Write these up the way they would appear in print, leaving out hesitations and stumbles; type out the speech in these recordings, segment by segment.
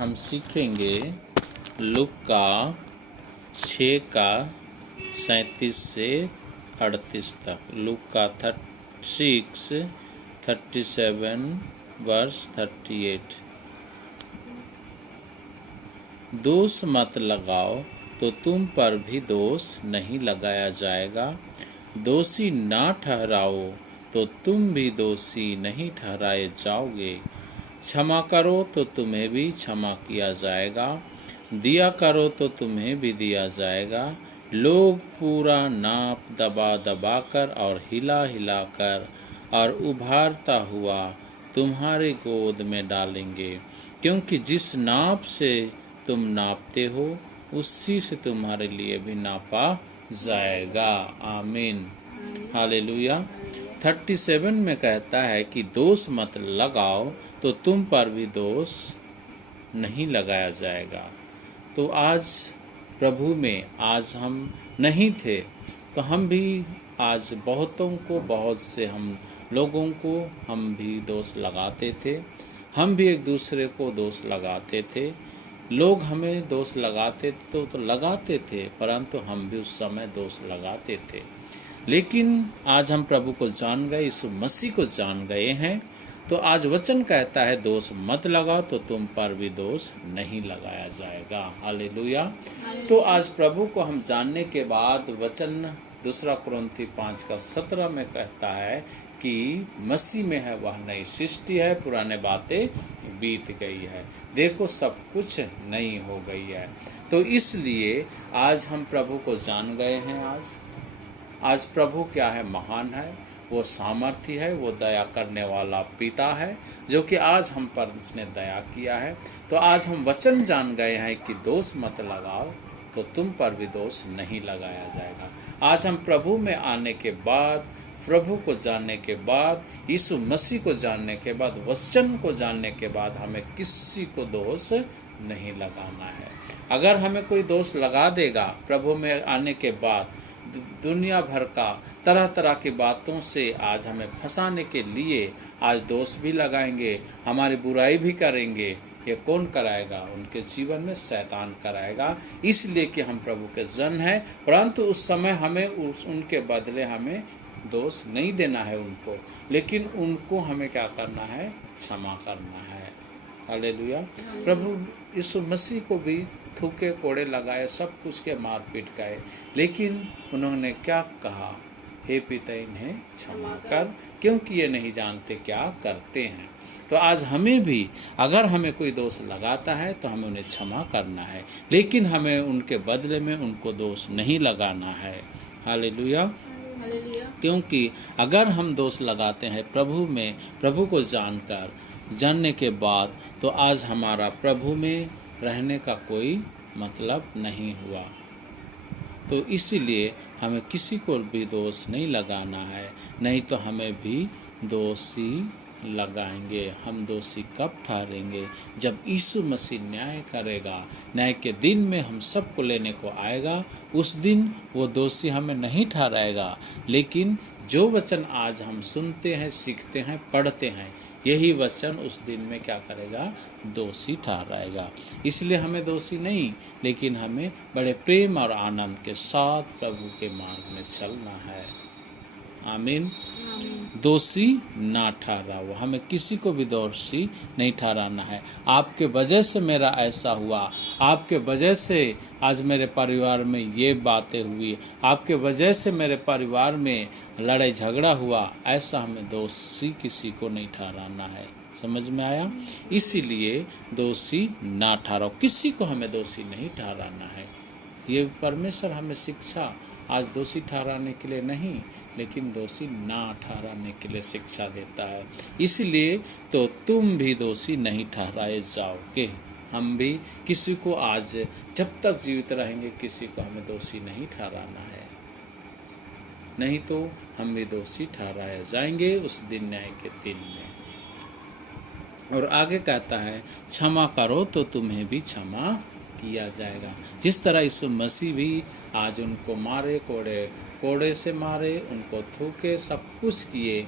हम सीखेंगे लूका 6 का 37 से 38 तक। लूका 6 37 वर्स 38। दोष मत लगाओ तो तुम पर भी दोष नहीं लगाया जाएगा, दोषी ना ठहराओ तो तुम भी दोषी नहीं ठहराए जाओगे। क्षमा करो तो तुम्हें भी क्षमा किया जाएगा, दिया करो तो तुम्हें भी दिया जाएगा। लोग पूरा नाप दबा दबा कर और हिला हिला कर और उभारता हुआ तुम्हारे गोद में डालेंगे, क्योंकि जिस नाप से तुम नापते हो उसी से तुम्हारे लिए भी नापा जाएगा। आमीन, हालेलुया। 37 में कहता है कि दोष मत लगाओ तो तुम पर भी दोष नहीं लगाया जाएगा। तो आज प्रभु में आज हम नहीं थे तो हम भी आज बहुत से हम लोगों को हम भी दोष लगाते थे, हम भी एक दूसरे को दोष लगाते थे। लोग हमें दोष लगाते तो लगाते थे, परंतु हम भी उस समय दोष लगाते थे। लेकिन आज हम प्रभु को जान गए, यीशु मसीह को जान गए हैं, तो आज वचन कहता है दोष मत लगाओ तो तुम पर भी दोष नहीं लगाया जाएगा। हालेलुया। तो आज प्रभु को हम जानने के बाद वचन 2 कुरिन्थी 5 का 17 में कहता है कि मसीह में है वह नई सृष्टि है, पुराने बातें बीत गई है, देखो सब कुछ नई हो गई है। तो इसलिए आज हम प्रभु को जान गए हैं। आज प्रभु क्या है? महान है, वो सामर्थी है, वो दया करने वाला पिता है, जो कि आज हम पर उसने दया किया है। तो आज हम वचन जान गए हैं कि दोष मत लगाओ तो तुम पर भी दोष नहीं लगाया जाएगा। आज हम प्रभु में आने के बाद, प्रभु को जानने के बाद, यीशु मसीह को जानने के बाद, वचन को जानने के बाद हमें किसी को दोष नहीं लगाना है। अगर हमें कोई दोष लगा देगा प्रभु में आने के बाद, दुनिया भर का तरह तरह की बातों से आज हमें फंसाने के लिए आज दोष भी लगाएंगे, हमारी बुराई भी करेंगे, ये कौन कराएगा? उनके जीवन में शैतान कराएगा। इसलिए कि हम प्रभु के जन हैं, परंतु उस समय हमें उनके बदले हमें दोष नहीं देना है उनको, लेकिन उनको हमें क्या करना है? क्षमा करना है। हालेलुया। प्रभु यीशु मसीह को भी थूके कोड़े लगाए, सब कुछ के मार पीट गए, लेकिन उन्होंने क्या कहा? हे पिता इन्हें क्षमा कर, क्योंकि ये नहीं जानते क्या करते हैं। तो आज हमें भी अगर हमें कोई दोष लगाता है तो हमें उन्हें क्षमा करना है, लेकिन हमें उनके बदले में उनको दोष नहीं लगाना है। हालेलुया। क्योंकि अगर हम दोष लगाते हैं प्रभु में, प्रभु को जानने के बाद, तो आज हमारा प्रभु में रहने का कोई मतलब नहीं हुआ। तो इसीलिए हमें किसी को भी दोष नहीं लगाना है, नहीं तो हमें भी दोषी लगाएंगे। हम दोषी कब ठहरेंगे? जब यीशु मसीह न्याय करेगा, न्याय के दिन में हम सबको लेने को आएगा। उस दिन वो दोषी हमें नहीं ठहराएगा, लेकिन जो वचन आज हम सुनते हैं, सीखते हैं, पढ़ते हैं, यही वचन उस दिन में क्या करेगा? दोषी ठहराएगा। इसलिए हमें दोषी नहीं, लेकिन हमें बड़े प्रेम और आनंद के साथ प्रभु के मार्ग में चलना है। आमीन। दोषी ना ठहराओ, हमें किसी को भी दोषी नहीं ठहराना है। आपके वजह से मेरा ऐसा हुआ, आपके वजह से आज मेरे परिवार में ये बातें हुई, आपके वजह से मेरे परिवार में लड़ाई झगड़ा हुआ, ऐसा हमें दोषी किसी को नहीं ठहराना है। समझ में आया? इसीलिए दोषी ना ठहराओ, किसी को हमें दोषी नहीं ठहराना है। ये परमेश्वर हमें शिक्षा आज दोषी ठहराने के लिए नहीं, लेकिन दोषी ना ठहराने के लिए शिक्षा देता है। इसलिए तो तुम भी दोषी नहीं ठहराए जाओगे। हम भी किसी को आज जब तक जीवित रहेंगे किसी को हमें दोषी नहीं ठहराना है, नहीं तो हम भी दोषी ठहराए जाएंगे उस दिन, न्याय के दिन में। और आगे कहता है क्षमा करो तो तुम्हें भी क्षमा किया जाएगा। जिस तरह यीशु मसीह भी आज उनको मारे, कोड़े से मारे, उनको थूके, सब कुछ किए,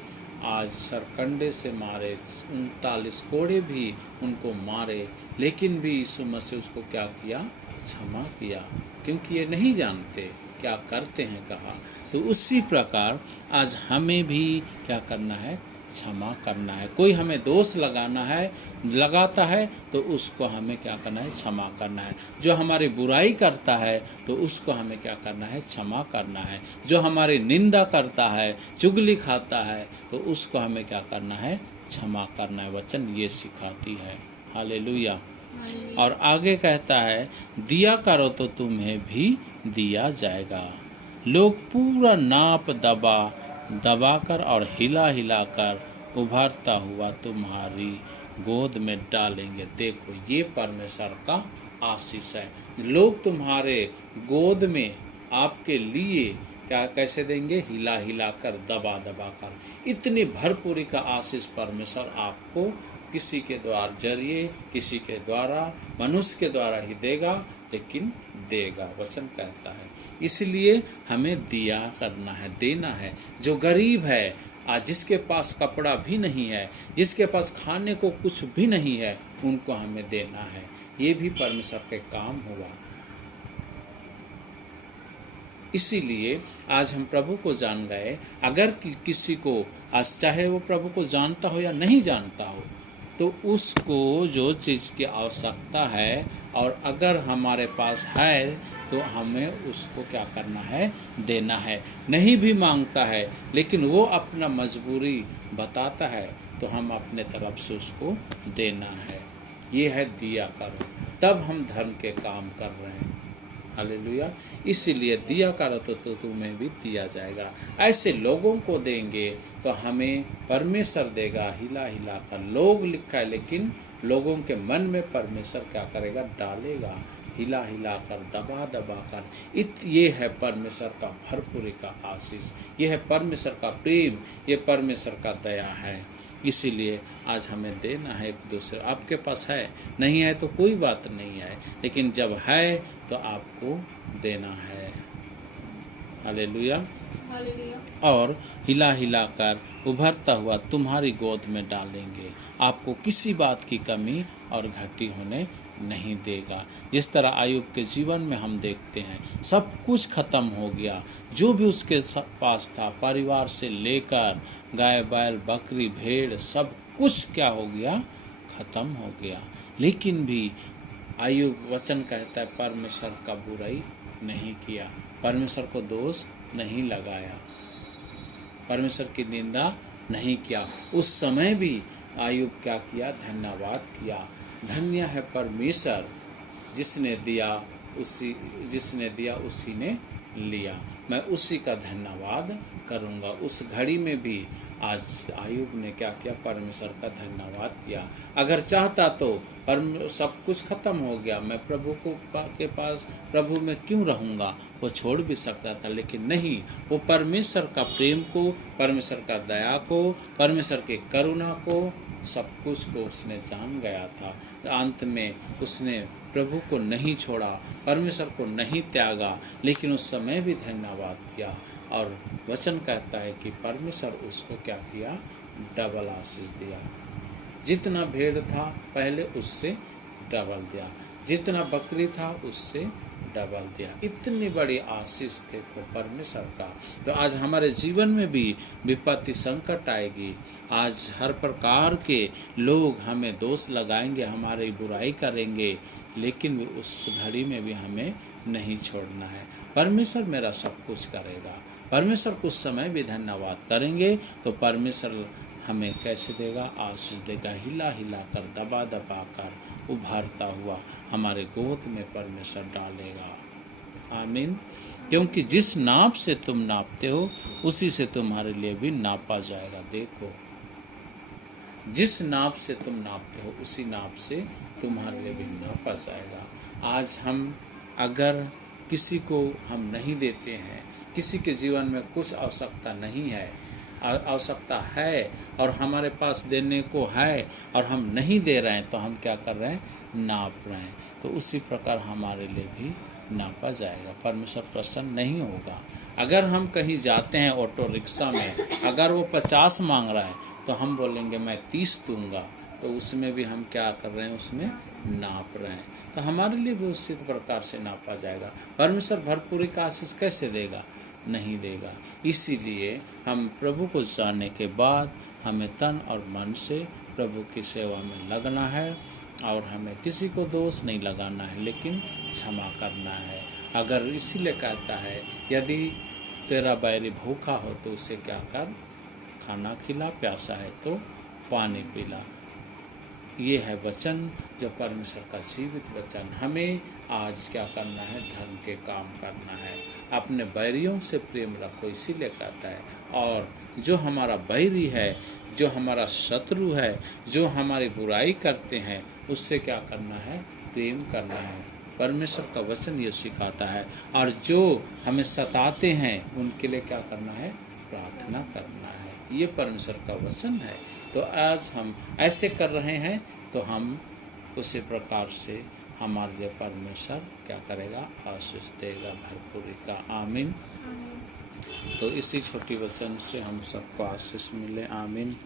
आज सरकंडे से मारे, 39 कोड़े भी उनको मारे, लेकिन भी यीशु मसीह उसको क्या किया? क्षमा किया, क्योंकि ये नहीं जानते क्या करते हैं कहा। तो उसी प्रकार आज हमें भी क्या करना है? क्षमा करना है। कोई हमें दोष लगाता है तो उसको हमें क्या करना है? क्षमा करना है। जो हमारी बुराई करता है तो उसको हमें क्या करना है? क्षमा करना है। जो हमारी निंदा करता है, चुगली खाता है, तो उसको हमें क्या करना है? क्षमा करना है। वचन ये सिखाती है। हालेलुया। और आगे कहता है, दिया करो तो तुम्हें भी दिया जाएगा। लोग पूरा नाप दबाकर और हिला कर उभरता हुआ तुम्हारी गोद में डालेंगे। देखो, ये परमेश्वर का आशीष है। लोग तुम्हारे गोद में आपके लिए क्या कैसे देंगे? हिला कर, दबा कर। इतनी भरपूरी का आशीष परमेश्वर आपको किसी के द्वारा जरिए, किसी के द्वारा, मनुष्य के द्वारा ही देगा, लेकिन देगा। वचन कहता है, इसलिए हमें दिया करना है, देना है। जो गरीब है, आज जिसके पास कपड़ा भी नहीं है, जिसके पास खाने को कुछ भी नहीं है, उनको हमें देना है। ये भी परमेश्वर के काम हुआ। इसीलिए आज हम प्रभु को जान गए। अगर किसी को आज, चाहे वो प्रभु को जानता हो या नहीं जानता हो, तो उसको जो चीज़ की आवश्यकता है और अगर हमारे पास है तो हमें उसको क्या करना है? देना है। नहीं भी मांगता है लेकिन वो अपना मजबूरी बताता है, तो हम अपने तरफ से उसको देना है। ये है दिया करो, तब हम धर्म के काम कर रहे हैं। हालेलुया। इसीलिए दिया करो तो तुम्हें भी दिया जाएगा। ऐसे लोगों को देंगे तो हमें परमेश्वर देगा हिला कर। लोग लिखा है, लेकिन लोगों के मन में परमेश्वर क्या करेगा? डालेगा, हिला कर, दबा कर। ये है परमेश्वर का भरपूरी का आशीष, ये है परमेश्वर का प्रेम, ये परमेश्वर का दया है। इसीलिए आज हमें देना है एक दूसरे। आपके पास है, नहीं है तो कोई बात नहीं है, लेकिन जब है तो आपको देना है। हालेलुया। और हिला कर उभरता हुआ तुम्हारी गोद में डालेंगे। आपको किसी बात की कमी और घटी होने नहीं देगा। जिस तरह अय्यूब के जीवन में हम देखते हैं, सब कुछ खत्म हो गया। जो भी उसके पास था, परिवार से लेकर गाय बैल बकरी भेड़, सब कुछ क्या हो गया? खत्म हो गया। लेकिन भी अय्यूब, वचन कहता है, परमेश्वर का बुराई नहीं किया, परमेश्वर को दोष नहीं लगाया, परमेश्वर की निंदा नहीं किया। उस समय भी अय्यूब क्या किया? धन्यवाद किया। धन्य है परमेश्वर, जिसने दिया उसी ने लिया। मैं उसी का धन्यवाद करूँगा। उस घड़ी में भी आज अय्यूब ने क्या किया? परमेश्वर का धन्यवाद किया। अगर चाहता तो सब कुछ खत्म हो गया, मैं प्रभु के पास प्रभु में क्यों रहूँगा, वो छोड़ भी सकता था, लेकिन नहीं, वो परमेश्वर का प्रेम को, परमेश्वर का दया को, परमेश्वर के करुणा को, सब कुछ को उसने जान गया था। अंत में उसने प्रभु को नहीं छोड़ा, परमेश्वर को नहीं त्यागा, लेकिन उस समय भी धन्यवाद किया। और वचन कहता है कि परमेश्वर उसको क्या किया? डबल आशीष दिया। जितना भेड़ था पहले उससे डबल दिया, जितना बकरी था उससे डबल दिया। इतनी बड़ी आशीष देखो परमेश्वर का। तो आज हमारे जीवन में भी विपत्ति संकट आएगी, आज हर प्रकार के लोग हमें दोष लगाएंगे, हमारी बुराई करेंगे, लेकिन उस घड़ी में भी हमें नहीं छोड़ना है। परमेश्वर मेरा सब कुछ करेगा। परमेश्वर कुछ समय भी धन्यवाद करेंगे तो परमेश्वर हमें कैसे देगा? आशीष देगा। हिला कर, दबा कर, उभरता हुआ हमारे गोद में परमेश्वर डालेगा। आमीन। क्योंकि जिस नाप से तुम नापते हो उसी से तुम्हारे लिए भी नापा जाएगा। देखो, जिस नाप से तुम नापते हो उसी नाप से तुम्हारे लिए भी नापा जाएगा। आज हम अगर किसी को हम नहीं देते हैं, किसी के जीवन में कुछ आवश्यकता नहीं है, आवश्यकता है और हमारे पास देने को है और हम नहीं दे रहे हैं, तो हम क्या कर रहे हैं? नाप रहे हैं। तो उसी प्रकार हमारे लिए भी नापा जाएगा, परमेश्वर प्रसन्न नहीं होगा। अगर हम कहीं जाते हैं ऑटो रिक्शा में, अगर वो 50 मांग रहा है तो हम बोलेंगे मैं 30 दूंगा, तो उसमें भी हम क्या कर रहे हैं, उसमें नाप रहे हैं। तो हमारे लिए भी उसी प्रकार से नापा जाएगा। परमेश्वर भरपूरी का आशीष कैसे देगा? नहीं देगा। इसीलिए हम प्रभु को जानने के बाद हमें तन और मन से प्रभु की सेवा में लगना है, और हमें किसी को दोष नहीं लगाना है, लेकिन क्षमा करना है। अगर इसीलिए कहता है यदि तेरा बैरी भूखा हो तो उसे क्या कर, खाना खिला, प्यासा है तो पानी पिला। ये है वचन जो परमेश्वर का जीवित वचन। हमें आज क्या करना है, धर्म के काम करना है, अपने बैरियों से प्रेम रखो, इसीलिए कहता है। और जो हमारा बैरी है, जो हमारा शत्रु है, जो हमारी बुराई करते हैं, उससे क्या करना है, प्रेम करना है। परमेश्वर का वचन ये सिखाता है। और जो हमें सताते हैं उनके लिए क्या करना है, प्रार्थना करना है। ये परमेश्वर का वचन है। तो आज हम ऐसे कर रहे हैं तो हम उसी प्रकार से हमारे लिए परमेश्वर क्या करेगा, आशीष देगा भरपूरी का। आमीन। तो इसी छोटी वचन से हम सबको आशीष मिले। आमीन।